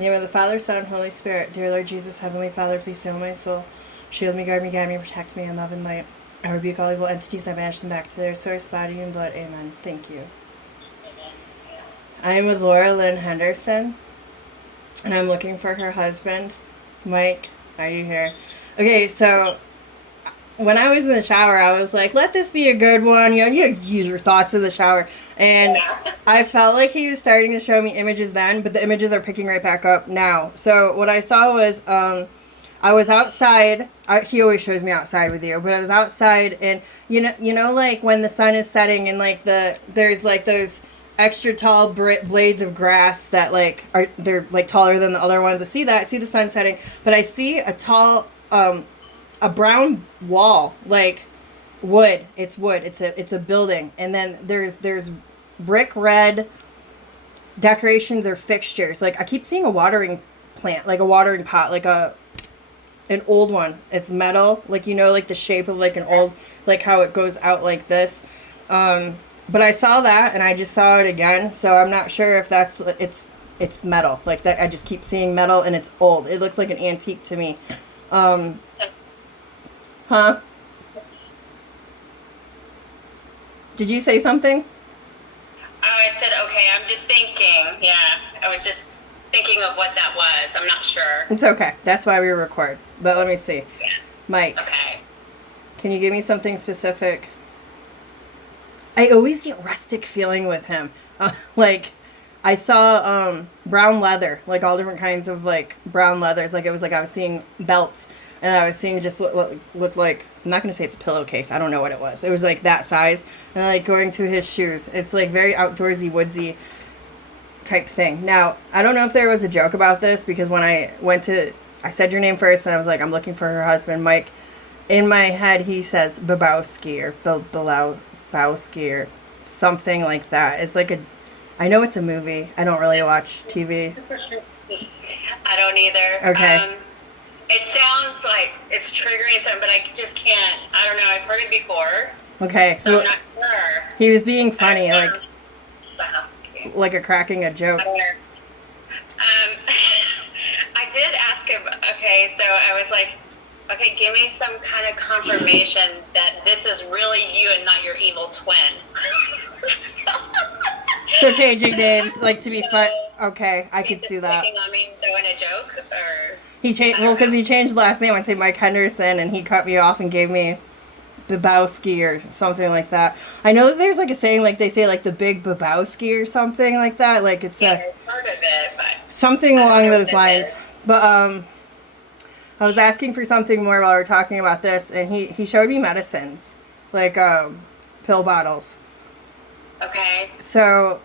In the name of the Father, Son, and Holy Spirit. Dear Lord Jesus, Heavenly Father, please seal my soul. Shield me, guard me, guide me, protect me in love and light. I rebuke all evil entities. I banish them back to their source, body, and blood. Amen. Thank you. I am with Laura Lynn Henderson, and I'm looking for her husband. Mike, are you here? Okay, so when I was in the shower, I was like, let this be a good one. You use your thoughts in the shower. And I felt like he was starting to show me images then, but the images are picking right back up now. So what I saw was I was outside. He always shows me outside with you, but I was outside, and you know, like when the sun is setting, and like there's like those extra tall blades of grass that like they're like taller than the other ones. I see the sun setting, but I see a tall a brown wall, like wood. It's wood. It's a building, and then there's brick red decorations or fixtures. Like I keep seeing a watering plant, like a watering pot, like an old one. It's metal, like like the shape of like an old, like how it goes out like this. But I saw that, and I just saw it again. So I'm not sure if it's metal, like that. I just keep seeing metal, and it's old. It looks like an antique to me. Huh? Did you say something? I said, okay, I'm just thinking. Yeah, I was just thinking of what that was. I'm not sure. It's okay. That's why we record. But let me see. Yeah. Mike. Okay. Can you give me something specific? I always get rustic feeling with him. Like, I saw brown leather, like all different kinds of like brown leathers. Like it was like I was seeing belts, and I was seeing just what looked like. I'm not gonna say it's a pillowcase. I don't know what it was. It was like that size, and like going to his shoes. It's like very outdoorsy, woodsy type thing. Now I don't know if there was a joke about this, because when I said your name first, and I was like, I'm looking for her husband, Mike. In my head, he says Babowski or Bowski or something like that. It's like I know it's a movie. I don't really watch TV. I don't either. Okay. It sounds like it's triggering something, but I just can't. I don't know. I've heard it before. Okay. So I'm not sure. He was being funny, Bowski. like a cracking a joke. I did ask him. Okay, so I was like, okay, give me some kind of confirmation that this is really you and not your evil twin. So changing names, like to be fun. Okay, I could see that. On me throwing a joke, or he changed. Well, because he changed last name. I say Mike Henderson, and he cut me off and gave me Babowski or something like that. I know that there's like a saying, like they say like the Big Babowski or something like that. Like it's I've heard of it, but something along those lines. But I was asking for something more while we were talking about this, and he showed me medicines, like pill bottles. Okay. So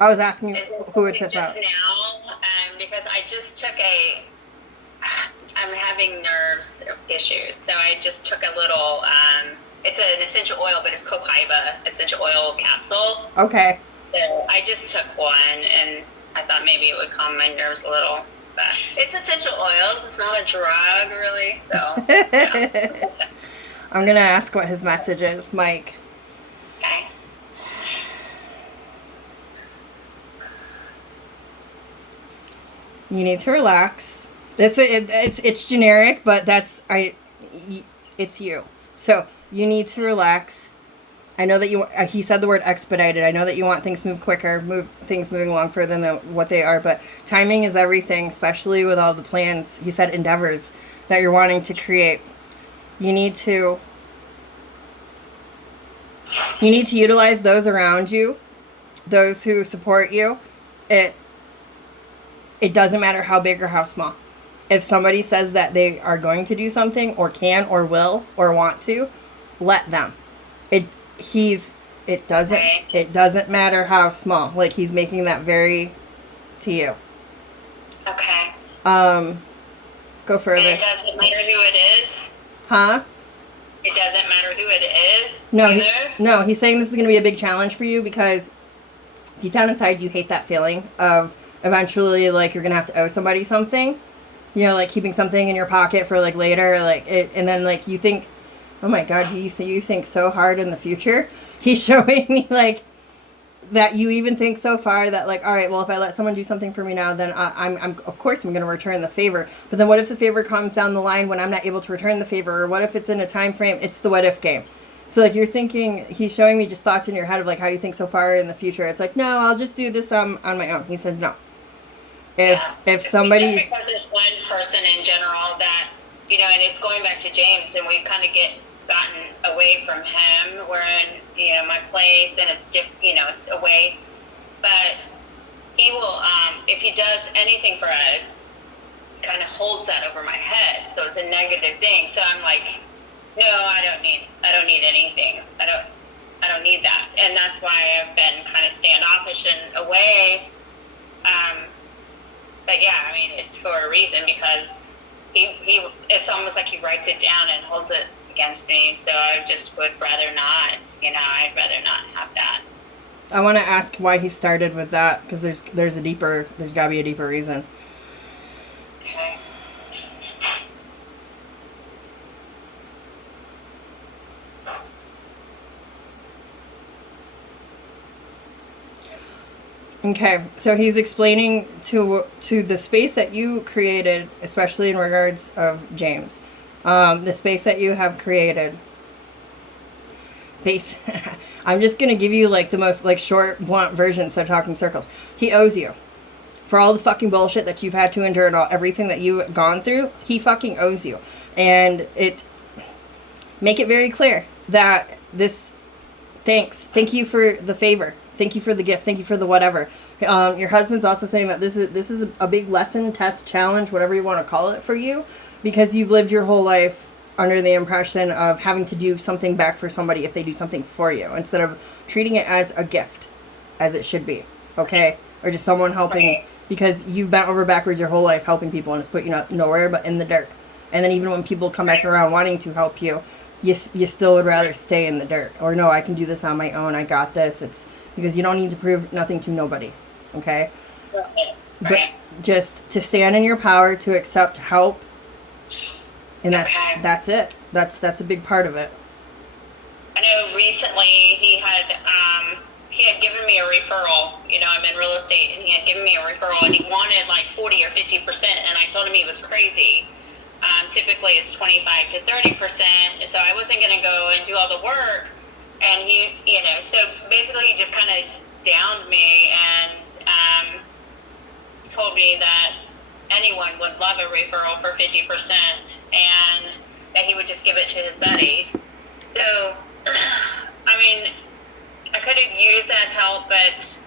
I was asking who it's about. Just now, because I just took I'm having nerves issues, so I just took a little, it's an essential oil, but it's Copaiba essential oil capsule. Okay. So I just took one, and I thought maybe it would calm my nerves a little. But it's essential oils. It's not a drug, really, so. Yeah. I'm going to ask what his message is, Mike. Okay. You need to relax. It's generic, but it's you. So you need to relax. I know that he said the word expedited. I know that you want things move quicker, things moving along further than what they are, but timing is everything, especially with all the plans, he said endeavors that you're wanting to create. You need to utilize those around you, those who support you. It doesn't matter how big or how small. If somebody says that they are going to do something or can or will or want to, let them. It doesn't matter how small. Like he's making that very to you. Okay. Go further. And it doesn't matter who it is? Huh? It doesn't matter who it is? No, he's saying this is going to be a big challenge for you, because deep down inside you hate that feeling of eventually like you're going to have to owe somebody something. You know, like keeping something in your pocket for like later, like it, and then like you think, oh my God, you think so hard in the future. He's showing me like that you even think so far that like, all right, well, if I let someone do something for me now, then I'm of course I'm going to return the favor. But then what if the favor comes down the line when I'm not able to return the favor, or what if it's in a time frame? It's the what if game. So like you're thinking, he's showing me just thoughts in your head of like how you think so far in the future. It's like, no, I'll just do this on my own. He said no. If somebody, just because there's one person in general that, you know, and it's going back to James, and we kind of gotten away from him. We're in, you know, my place, and it's you know, it's away. But he will, if he does anything for us, kind of holds that over my head, so it's a negative thing. So I'm like, no, I don't need anything. I don't need that, and that's why I've been kind of standoffish and away. But yeah, I mean, it's for a reason, because he it's almost like he writes it down and holds it against me. So I just would rather not, you know, I'd rather not have that. I want to ask why he started with that, because there's got to be a deeper reason. Okay. Okay, so he's explaining to the space that you created, especially in regards of James, the space that you have created. I'm just gonna give you like the most like short, blunt version instead of talking circles. He owes you for all the fucking bullshit that you've had to endure and all everything that you've gone through. He fucking owes you, and make it very clear that this. Thank you for the favor. Thank you for the gift. Thank you for the whatever. Your husband's also saying that this is a big lesson, test, challenge, whatever you want to call it for you, because you've lived your whole life under the impression of having to do something back for somebody if they do something for you, instead of treating it as a gift, as it should be, okay? Or just someone helping, because you've bent over backwards your whole life helping people, and it's put you nowhere but in the dirt. And then even when people come back around wanting to help you, you still would rather stay in the dirt. Or no, I can do this on my own. I got this. It's because you don't need to prove nothing to nobody, okay? But just to stand in your power, to accept help, and that's it. That's a big part of it. I know recently he had given me a referral. You know, I'm in real estate, and he had given me a referral, and he wanted like 40 or 50%, and I told him he was crazy. Typically it's 25 to 30%, so I wasn't going to go and do all the work. And he, you know, so basically he just kind of downed me and told me that anyone would love a referral for 50%, and that he would just give it to his buddy. So, I mean, I could have used that help, but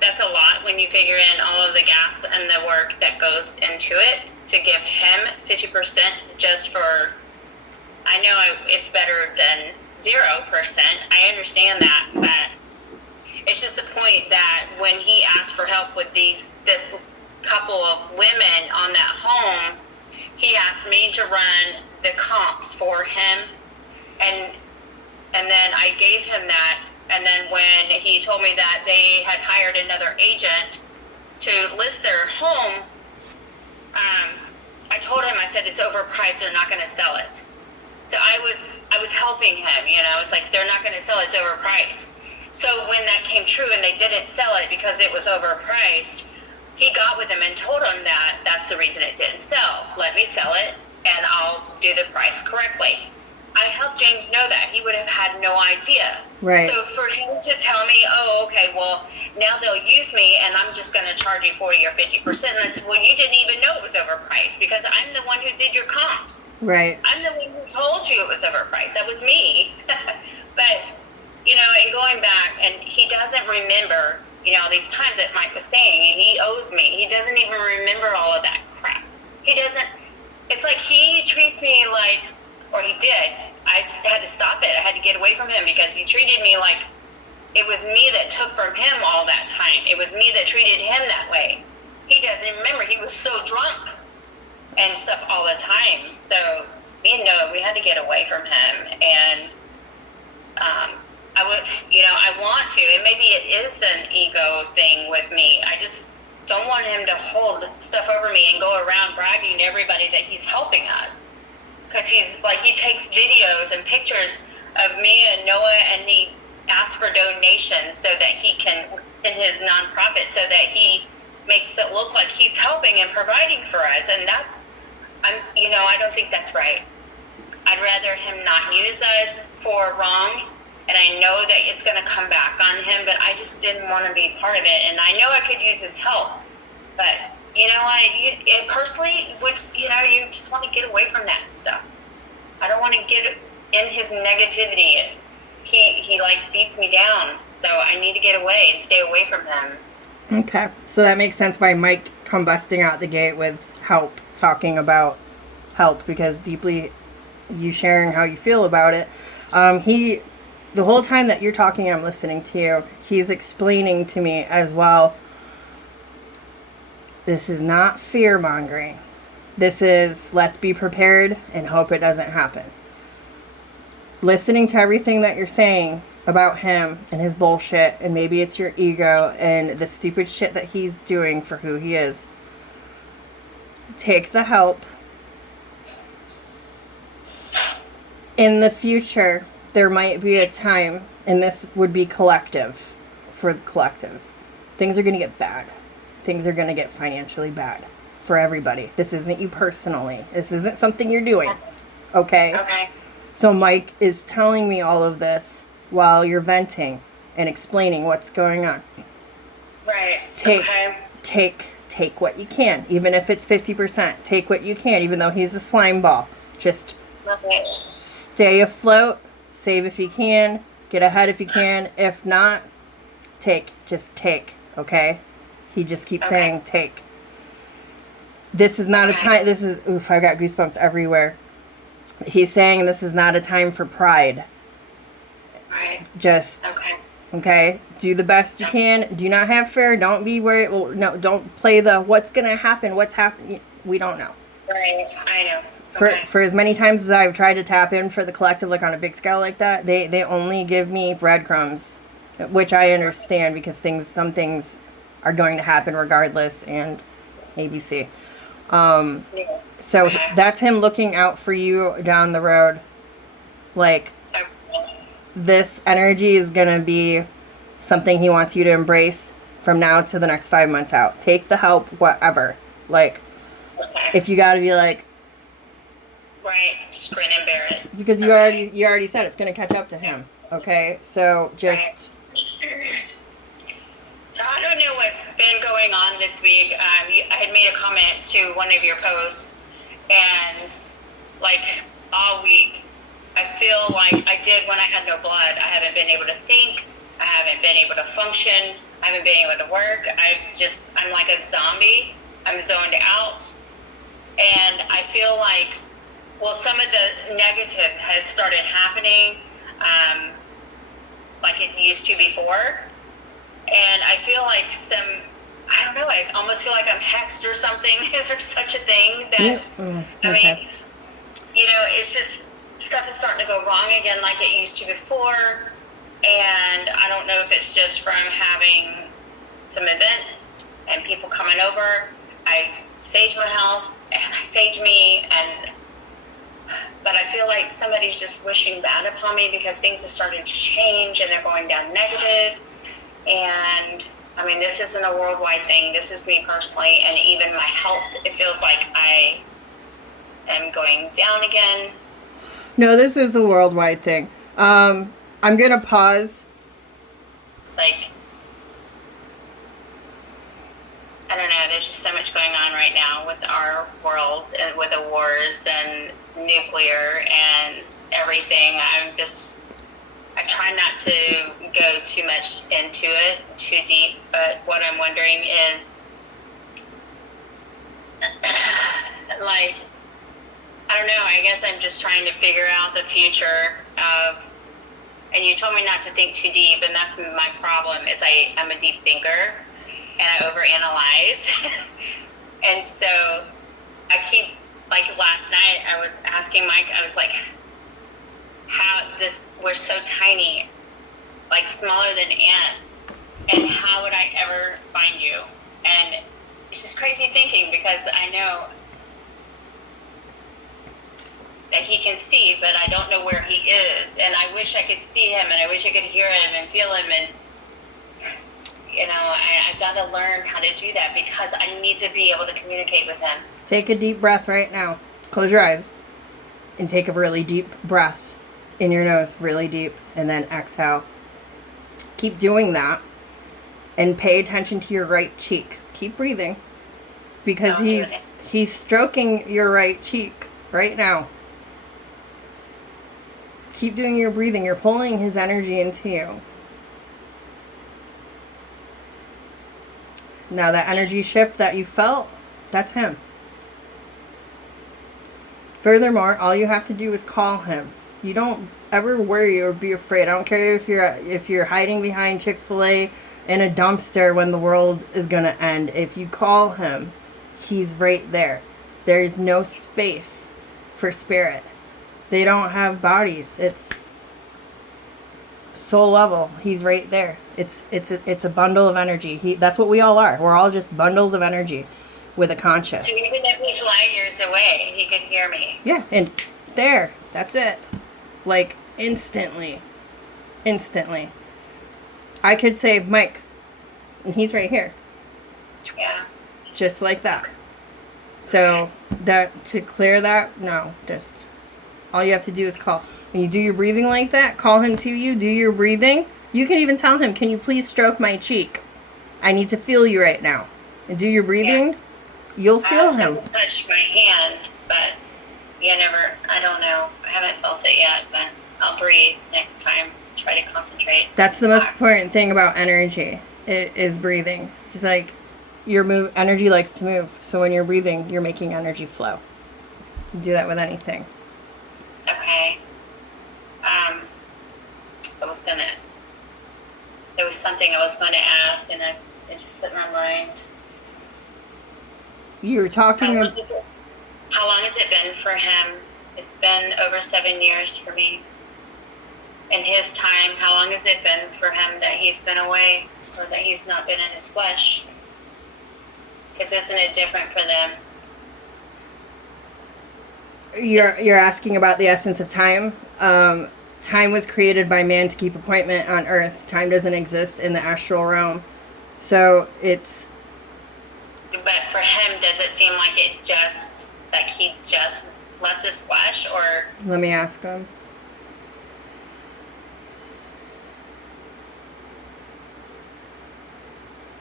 that's a lot when you figure in all of the gas and the work that goes into it, to give him 50% just for, I know it's better than 0%. I understand that, but it's just the point that when he asked for help with this couple of women on that home, he asked me to run the comps for him, and then I gave him that. And then when he told me that they had hired another agent to list their home, I told him, I said, it's overpriced, they're not going to sell it. So I was helping him, you know, it's like, they're not going to sell it, it's overpriced. So when that came true and they didn't sell it because it was overpriced, he got with him and told him that that's the reason it didn't sell. Let me sell it and I'll do the price correctly. I helped James know that. He would have had no idea. Right. So for him to tell me, oh, okay, well, now they'll use me and I'm just going to charge you 40 or 50%. And I said, well, you didn't even know it was overpriced because I'm the one who did your comps. Right. I'm the one who told you it was overpriced. That was me. But, you know, and going back, and he doesn't remember, you know, these times that Mike was saying, and he owes me. He doesn't even remember all of that crap. He doesn't, it's like he treats me like, or he did. I had to stop it. I had to get away from him because he treated me like it was me that took from him all that time. It was me that treated him that way. He doesn't remember. He was so drunk and stuff all the time. So me and Noah, we had to get away from him. And I would, you know, I want to, and maybe it is an ego thing with me. I just don't want him to hold stuff over me and go around bragging to everybody that he's helping us. Because he's like, he takes videos and pictures of me and Noah, and he asks for donations so that he can in his nonprofit so that he makes it look like he's helping and providing for us. And I don't think that's right. I'd rather him not use us for wrong. And I know that it's going to come back on him, but I just didn't want to be part of it. And I know I could use his help, but it personally you just want to get away from that stuff. I don't want to get in his negativity. He like beats me down, so I need to get away and stay away from him. Okay, so that makes sense why Mike come busting out the gate with help, talking about help, because deeply you sharing how you feel about it. The whole time that you're talking, I'm listening to you. He's explaining to me as well. This is not fear mongering. This is let's be prepared and hope it doesn't happen. Listening to everything that you're saying about him and his bullshit, and maybe it's your ego and the stupid shit that he's doing for who he is. Take the help. In the future, there might be a time, and this would be collective, for the collective. Things are going to get bad. Things are going to get financially bad for everybody. This isn't you personally. This isn't something you're doing. Okay? Okay. So Mike is telling me all of this while you're venting and explaining what's going on. Right. Take what you can, even if it's 50%. Take what you can, even though he's a slime ball. Just stay afloat, save if you can, get ahead if you can. If not, just take, okay? He just keeps saying take. This is not a time, I got goosebumps everywhere. He's saying this is not a time for pride. Right. Just, okay, do the best you can. Do not have fear. Don't be worried. Well, no, don't play the what's going to happen. What's happening? We don't know. Right, I know. For as many times as I've tried to tap in for the collective, like on a big scale like that, they only give me breadcrumbs, which I understand because some things are going to happen regardless, and ABC. So that's him looking out for you down the road. Like, this energy is going to be something he wants you to embrace from now to the next 5 months out. Take the help, whatever. Like, if you got to be like, right, just grin and bear it. Because you already said it's going to catch up to him. Okay, so just. So I don't know what's been going on this week. I had made a comment to one of your posts, and like all week, I feel like I did when I had no blood. I haven't been able to think. I haven't been able to function. I haven't been able to work. I'm like a zombie. I'm zoned out. And I feel like, some of the negative has started happening like it used to before. And I feel like I don't know, I almost feel like I'm hexed or something. Is there such a thing that, I mean, it's just, stuff is starting to go wrong again like it used to before. And I don't know if it's just from having some events and people coming over. I sage my house and I sage me, but I feel like somebody's just wishing bad upon me because things have started to change and they're going down negative. And I mean, this isn't a worldwide thing. This is me personally, and even my health, it feels like I am going down again. No, this is a worldwide thing. I'm going to pause. Like, I don't know, there's just so much going on right now with our world and with the wars and nuclear and everything. I try not to go too much into it, too deep, but what I'm wondering is, like, I don't know, I guess I'm just trying to figure out the future of, and you told me not to think too deep, and that's my problem, is I'm a deep thinker, and I overanalyze. And so I keep, like last night, I was asking Mike, I was like, we're so tiny, like smaller than ants, and how would I ever find you? And it's just crazy thinking, because I know that he can see, but I don't know where he is, and I wish I could see him, and I wish I could hear him and feel him, and I've got to learn how to do that because I need to be able to communicate with him. Take a deep breath right now. Close your eyes and take a really deep breath in your nose, really deep, and then exhale. Keep doing that and pay attention to your right cheek. Keep breathing because he's stroking your right cheek right now. Keep doing your breathing. You're pulling his energy into you. Now that energy shift that you felt, that's him. Furthermore, all you have to do is call him. You don't ever worry or be afraid. I don't care if you're hiding behind Chick-fil-A in a dumpster when the world is going to end. If you call him, he's right there. There's no space for spirit. They don't have bodies. It's soul level. He's right there. It's a bundle of energy. That's what we all are. We're all just bundles of energy with a conscious. So even if he's light years away, he could hear me. Yeah, and there. That's it. Like instantly. I could say Mike, and he's right here. Yeah. Just like that. So that to clear that, no, just all you have to do is call. When you do your breathing like that, call him to you, do your breathing. You can even tell him, can you please stroke my cheek? I need to feel you right now. And do your breathing. Yeah. You'll feel him. I touch my hand, but I don't know. I haven't felt it yet, but I'll breathe next time. Try to concentrate. That's the most important thing about energy, is breathing. It's just like energy likes to move. So when you're breathing, you're making energy flow. You do that with anything. Okay. There was something I was going to ask, and it just slipped my mind. You were talking about... How long has it been for him? It's been over 7 years for me. In his time, how long has it been for him that he's been away, or that he's not been in his flesh? Because isn't it different for them? You're asking about the essence of time. Time was created by man to keep appointment on Earth. Time doesn't exist in the astral realm, so it's. But for him, does it seem like he just left his flesh, or? Let me ask him.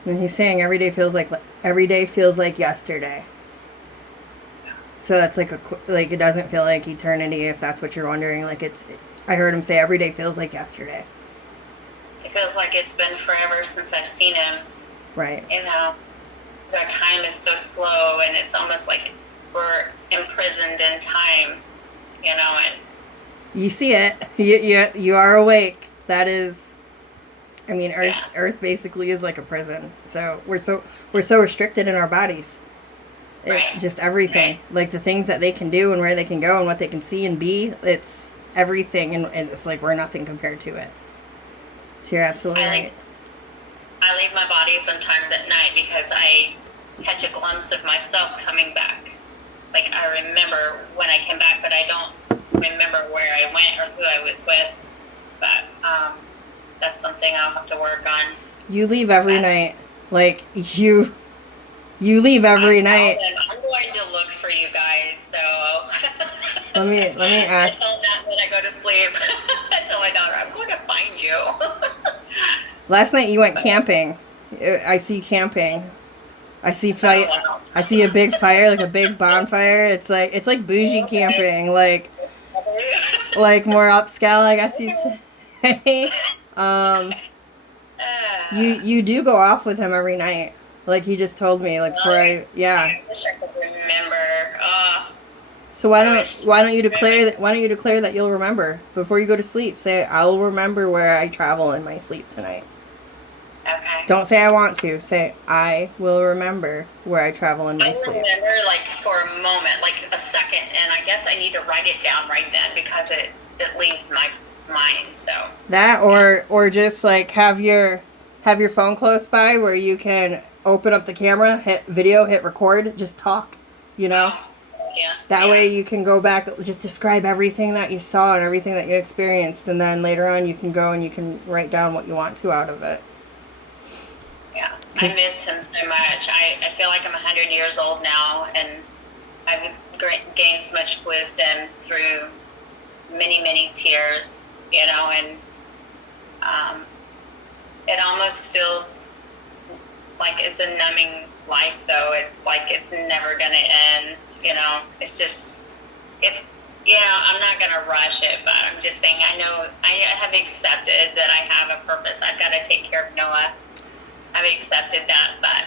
And he's saying every day feels like yesterday. So that's like it doesn't feel like eternity, if that's what you're wondering. I heard him say every day feels like yesterday. It feels like it's been forever since I've seen him. Right. Because our time is so slow, and it's almost like we're imprisoned in time, and you see it. You are awake. That is, Earth basically is like a prison. So we're so restricted in our bodies. Right. Just everything. Right. Like the things that they can do and where they can go and what they can see and be. It's everything, and it's like we're nothing compared to it. So you're absolutely right. I leave my body sometimes at night because I catch a glimpse of myself coming back. Like I remember when I came back, but I don't remember where I went or who I was with. But that's something I'll have to work on. You leave every night. Like you leave every night. I'm going to look for you guys. So let me ask. I tell Nat when I go to sleep. I tell my daughter, I'm going to find you. Last night you went camping. I see camping. I see fire. Oh, wow. I see a big fire, like a big bonfire. It's like bougie camping, like more upscale, I guess you'd say. You do go off with him every night, like he just told me. Like I wish I could remember. So why don't you declare that you'll remember before you go to sleep? Say, I'll remember where I travel in my sleep tonight. Okay. Don't say I want to. Say, I will remember where I travel in my sleep. I remember, for a moment, a second, and I guess I need to write it down right then because it leaves my mind, so. That, or just, have your phone close by where you can open up the camera, hit video, hit record, just talk, Yeah. That way you can go back, just describe everything that you saw and everything that you experienced, and then later on you can go and you can write down what you want to out of it. Yeah, I miss him so much. I feel like I'm 100 years old now, and I've gained so much wisdom through many, many tears, and it almost feels like it's a numbing life, though. It's like it's never going to end, It's just, I'm not going to rush it, but I'm just saying I know I have accepted that I have a purpose. I've got to take care of Noah. I've accepted that, but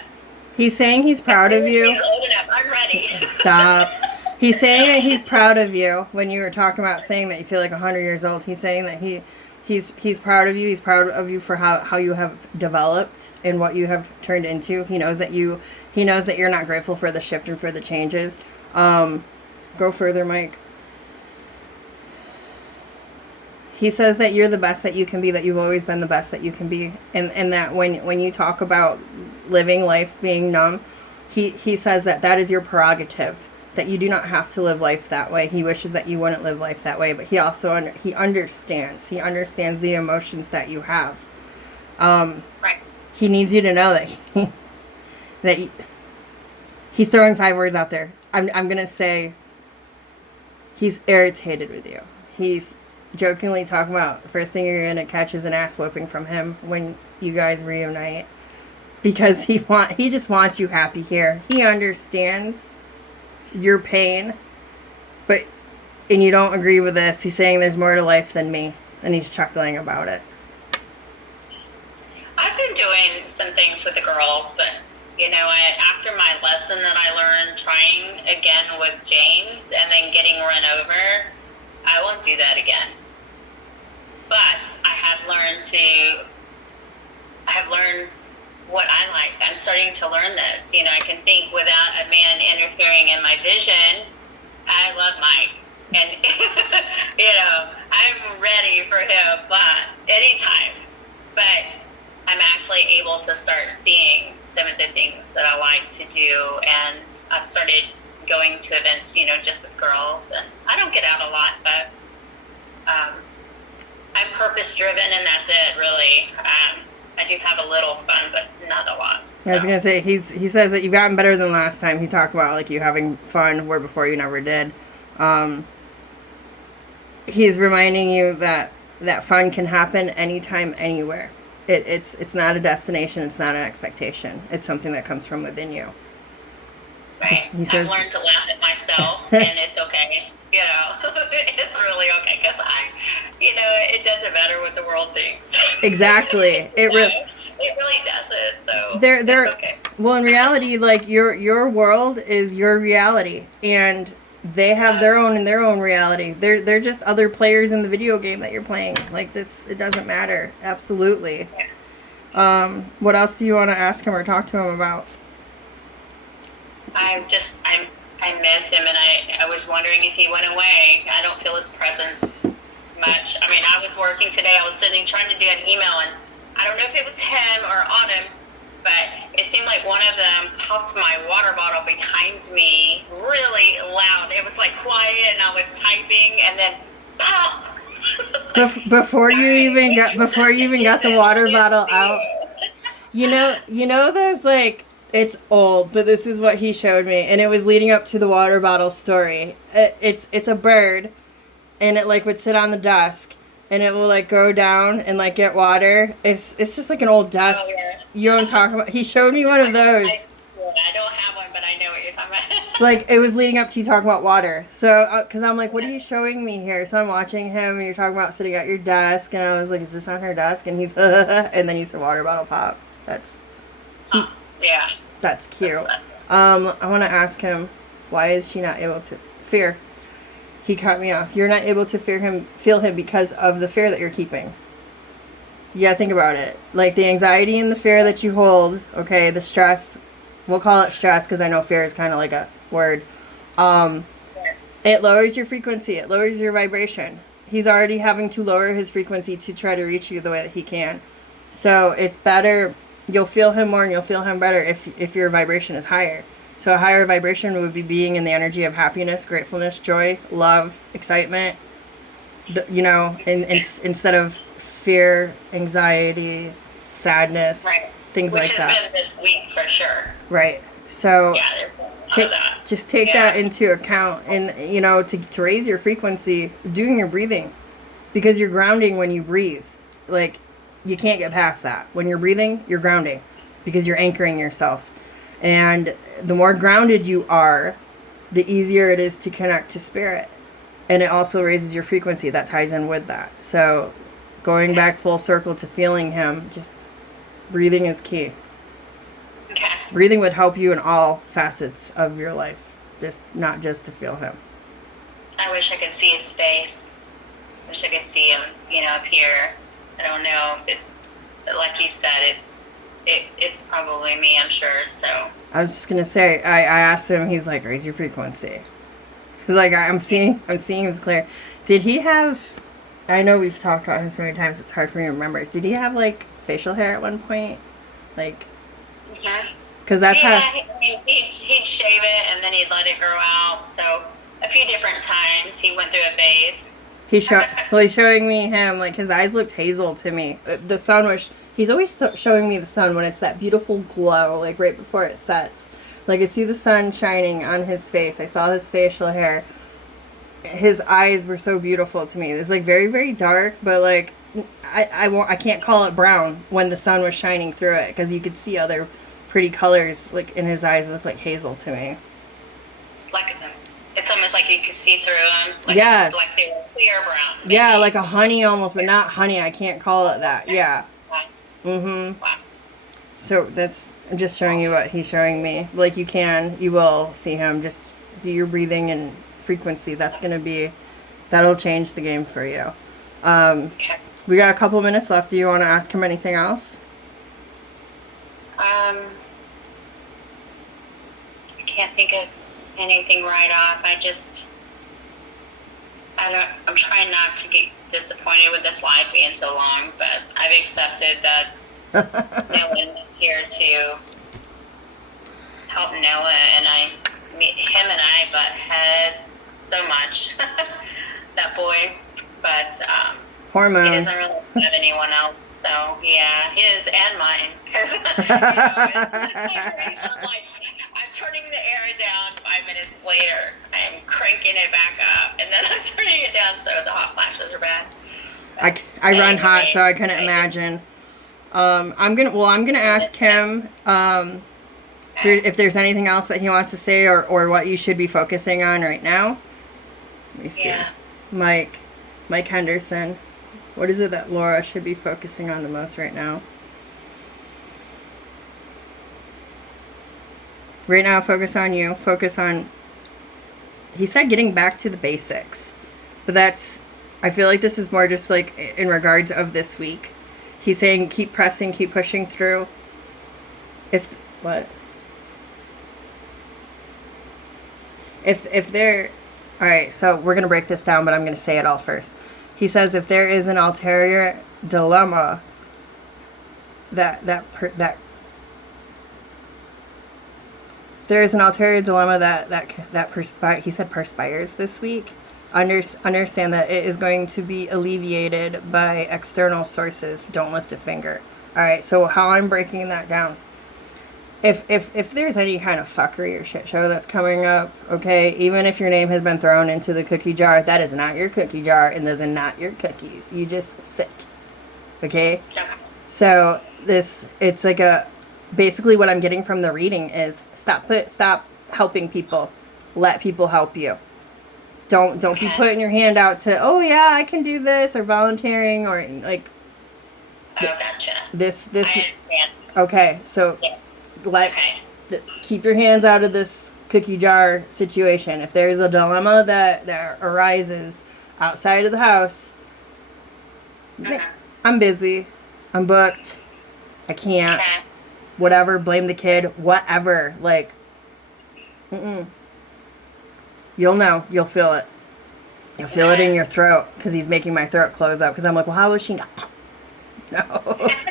he's saying he's proud of you. Old enough. I'm ready. Stop. He's saying that he's proud of you. When you were talking about saying that you feel like 100 years old, he's saying that he's proud of you. He's proud of you for how you have developed and what you have turned into. He knows that you're not grateful for the shift and for the changes. Go further, Mike. He says that you're the best that you can be, that you've always been the best that you can be. And that when you talk about living life being numb, he says that is your prerogative, that you do not have to live life that way. He wishes that you wouldn't live life that way, but he also he understands the emotions that you have. Right. He needs you to know that he's throwing 5 words out there. I'm gonna say he's irritated with you. He's jokingly talking about the first thing you're gonna catch is an ass whooping from him when you guys reunite, because he just wants you happy here. He understands your pain, and you don't agree with this. He's saying there's more to life than me, and he's chuckling about it. I've been doing some things with the girls, but after my lesson that I learned trying again with James and then getting run over, I won't do that again. But I have learned what I like. I'm starting to learn this. I can think without a man interfering in my vision. I love Mike. And, I'm ready for him, but anytime. But I'm actually able to start seeing some of the things that I like to do. And I've started going to events, just with girls. And I don't get out a lot, but I'm purpose driven, and that's it, really. I do have a little fun, but not a lot. So. I was gonna say he says that you've gotten better than last time. He talked about like you having fun where before you never did. He's reminding you that fun can happen anytime, anywhere. It's not a destination. It's not an expectation. It's something that comes from within you. Right. He says, I've learned to laugh at myself, and it's okay. It's really okay, because it doesn't matter what the world thinks. Exactly. It really doesn't. So they're it's okay. Well, in reality, like your world is your reality, and they have their own reality. They're just other players in the video game that you're playing. Like it doesn't matter. Absolutely. Yeah. What else do you want to ask him or talk to him about? I miss him, and I was wondering if he went away. I don't feel his presence much. I mean, I was working today. I was sitting trying to do an email, and I don't know if it was him or on him, but it seemed like one of them popped my water bottle behind me really loud. It was like quiet, and I was typing, and then pop. Before you even got the water bottle out. You know those like. It's old, but this is what he showed me, and it was leading up to the water bottle story. It's a bird, and it like would sit on the desk, and it will like go down and like get water. It's just like an old desk. Oh, yeah. You don't talk about. He showed me one of those. I don't have one, but I know what you're talking about. Like it was leading up to you talking about water. So, because I'm like, what are you showing me here? So I'm watching him, and you're talking about sitting at your desk, and I was like, is this on her desk? And he's, and then you said water bottle pop. Yeah. That's cute. I want to ask him, why is she not able to fear? He cut me off. You're not able to feel him because of the fear that you're keeping. You gotta think about it. Like the anxiety and the fear that you hold, okay, the stress, we'll call it stress because I know fear is kind of like a word. It lowers your frequency. It lowers your vibration. He's already having to lower his frequency to try to reach you the way that he can. So it's better... You'll feel him more and you'll feel him better if your vibration is higher. So a higher vibration would be being in the energy of happiness, gratefulness, joy, love, excitement, instead of fear, anxiety, sadness. Right. things Which like has that. been this week for sure. Right. So Yeah, there's a lot take, of that. just take Yeah. that into account, and you know, to raise your frequency, doing your breathing, because you're grounding when you breathe. Like, you can't get past that. When you're breathing, you're grounding because you're anchoring yourself. And the more grounded you are, the easier it is to connect to spirit. And it also raises your frequency. That ties in with that. So going back full circle to feeling him, just breathing is key. Okay. Breathing would help you in all facets of your life, just not just to feel him. I wish I could see his face. Wish I could see him, up here. I don't know if it's, like you said, it's probably me, I'm sure, so. I was just gonna say, I asked him, he's like, raise your frequency. Cause like I'm seeing him clear. Did he have, I know we've talked about him so many times, it's hard for me to remember. Did he have like facial hair at one point? Like, Mm-hmm. cause that's Yeah, how, he'd shave it and then he'd let it grow out, so a few different times he went through a phase. he's showing me him, like his eyes looked hazel to me. The sun was, he's always showing me the sun when it's that beautiful glow, like right before it sets. Like I see the sun shining on his face. I saw his facial hair. His eyes were so beautiful to me. It's like very, very dark, but like I can't call it brown when the sun was shining through it, because you could see other pretty colors like in his eyes. It looked like hazel to me. Like, it's almost like you could see through them. Like, Yes. Like they were clear brown. Maybe. Yeah, like a honey almost, but not honey. I can't call it that. Yeah. Wow. Mm-hmm. Wow. So I'm just showing you what he's showing me. Like you will see him. Just do your breathing and frequency. That'll change the game for you. Okay. We got a couple minutes left. Do you want to ask him anything else? I can't think of anything right off. I'm trying not to get disappointed with this live being so long, but I've accepted that no one's here to help Noah, and him and I butt heads so much. That boy, but Hormones. he doesn't really have anyone else, so yeah, his and mine. Because I'm turning the air down 5 minutes later. I'm cranking it back up, and then I'm turning it down so the hot flashes are bad. I run hot, so I couldn't imagine. I'm gonna ask him if there's anything else that he wants to say, or what you should be focusing on right now. Let me see. Yeah. Mike Henderson. What is it that Laura should be focusing on the most right now? Right now, focus on you. Focus on, he said getting back to the basics. But I feel like this is more just like in regards of this week. He's saying keep pressing, keep pushing through. If there, all right, so we're going to break this down, but I'm going to say it all first. He says if there is an ulterior dilemma there is an ulterior dilemma he said perspires this week, understand that it is going to be alleviated by external sources. Don't lift a finger. All right, so how I'm breaking that down. If there's any kind of fuckery or shit show that's coming up, okay, even if your name has been thrown into the cookie jar, that is not your cookie jar, and those are not your cookies. You just sit, okay? So it's like basically what I'm getting from the reading is stop helping people. Let people help you. Don't be putting your hand out to, oh yeah, I can do this, or volunteering, or like. Oh, gotcha. This. I understand. Okay, so. Yeah. Keep your hands out of this cookie jar situation. If there's a dilemma that arises outside of the house, I'm busy, I'm booked, I can't, whatever, blame the kid, whatever, like, you'll know, you'll feel it. You'll feel it in your throat, because he's making my throat close up, because I'm like, well, how was she not? No. Okay.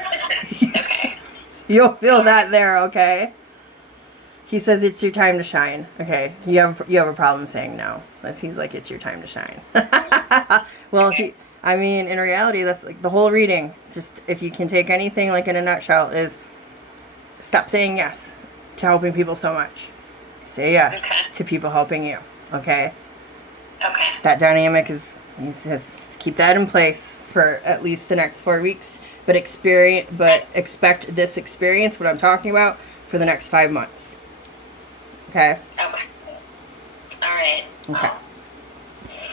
You'll feel that there, okay? He says it's your time to shine. Okay, you have a problem saying no. He's like, it's your time to shine. Well, in reality, that's like the whole reading. Just if you can take anything like in a nutshell is stop saying yes to helping people so much. Say yes to people helping you. Okay? Okay. That dynamic is, you just keep that in place for at least the next 4 weeks. But expect this experience, what I'm talking about, for the next 5 months. Okay? Okay. All right. Okay.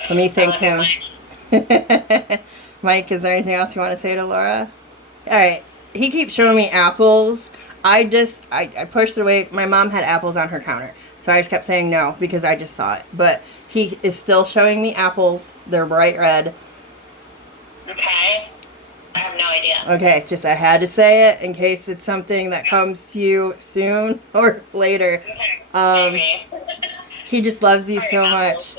Let me thank him. Mike, is there anything else you want to say to Laura? All right. He keeps showing me apples. I pushed it away. My mom had apples on her counter. So I just kept saying no because I just saw it. But he is still showing me apples. They're bright red. Okay. I have no idea. Okay, just I had to say it in case it's something that comes to you soon or later. Okay. Maybe. He just loves you so much.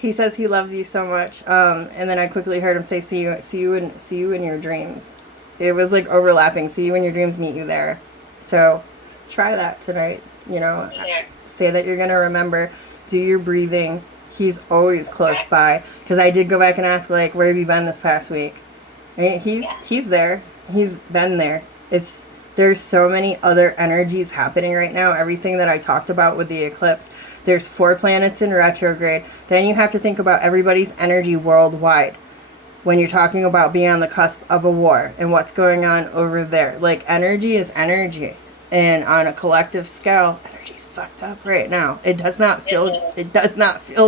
He says he loves you so much. And then I quickly heard him say, see you in your dreams. It was like overlapping. See you in your dreams, meet you there. So try that tonight. You know, Yeah. say that you're going to remember. Do your breathing. He's always close by. Because I did go back and ask, like, where have you been this past week? I mean, he's there. He's been there. There's so many other energies happening right now. Everything that I talked about with the eclipse. There's 4 planets in retrograde. Then you have to think about everybody's energy worldwide. When you're talking about being on the cusp of a war and what's going on over there. Like, energy is energy. And on a collective scale, energy's fucked up right now. It does not feel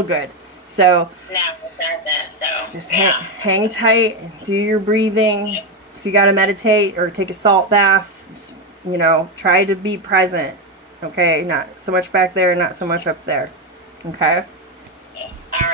good. So No, it doesn't. So just hang tight, do your breathing. If you got to meditate or take a salt bath, just, you know, try to be present. Okay? Not so much back there, not so much up there. Okay?